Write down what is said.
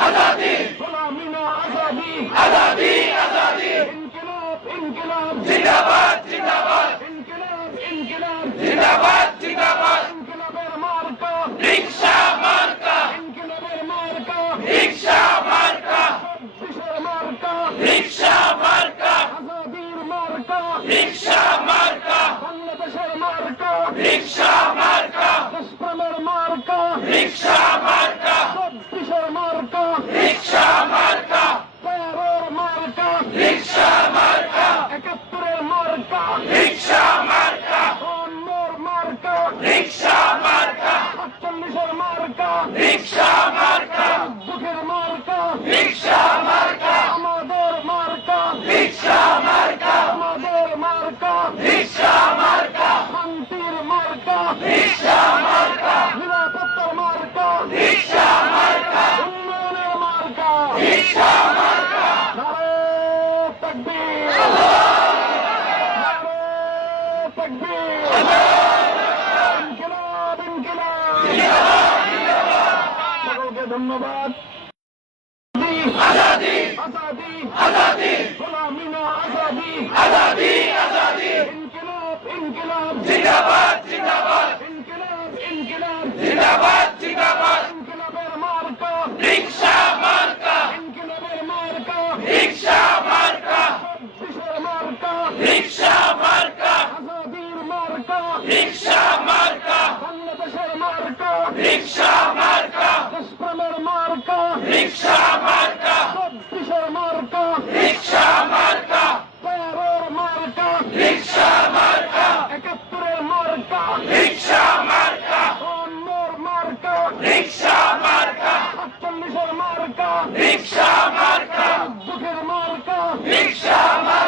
आजादी गुलामी ना आजादी आजादी आजादी इनकलाब इनकलाब जिंदाबाद जिंदाबाद इनकलाब इनकलाब जिंदाबाद जिंदाबाद इनकलाबेर मार्का रिक्शा मार्का इनकलाबेর মার্কা रिक्शा मार्का দেশের মার্কা रिक्शा मार्का আজাদির মার্কা रिक्शा मार्का বাংলাদেশের মার্কা रिक्शा मार्का দেশপ্রেমের মার্কা रिक्शा मार्का দেশের মার্কা रिक्शा मार्का তেরোর মার্কা रिक्शा मार्का একাত্তরের মার্কা रिक्शा मार्का অন্যর মার্কা रिक्शा मार्का ৪৮-এর মার্কা रिक्शा मार्का দুঃখের মার্কা रिक्शा मार्का আমাদের মার্কা रिक्शा मार्का আমাদের মার্কা रिक्शा मार्का শান্তির মার্কা रिक्शा मार्का নিরাপত্তার মার্কা रिक्शा मार्का উন্নয়নের মার্কা रिक्शा मार्का নারে তাকবীর নারে তাকবীর ইনকিলাব ইনকিলাব সকলকে ধন্যবাদ आजादी আজাদি आजादी গোলামি না আজাদি आजादी आजादी ইনকিলাব ইনকিলাব जिंदाबाद जिंदाबाद ইনকিলাব ইনকিলাব जिंदाबाद जिंदाबाद ইনকিলাবের মার্কা रिक्शा मार्का ইনকিলাবের মার্কা रिक्शा मार्का দেশের মার্কা रिक्शा मार्का আজাদির মার্কা रिक्शा मार्का বাংলাদেশের মার্কা रिक्शा मार्का দেশপ্রেমের মার্কা रिक्शा मार्का দেশের মার্কা रिक्शा मार्का তেরোর মার্কা रिक्शा मार्का একাত্তরের মার্কা रिक्शा मार्का অন্যর মার্কা रिक्शा मार्का ৪৮-এর মার্কা रिक्शा मार्का দুঃখের মার্কা रिक्शा मार्का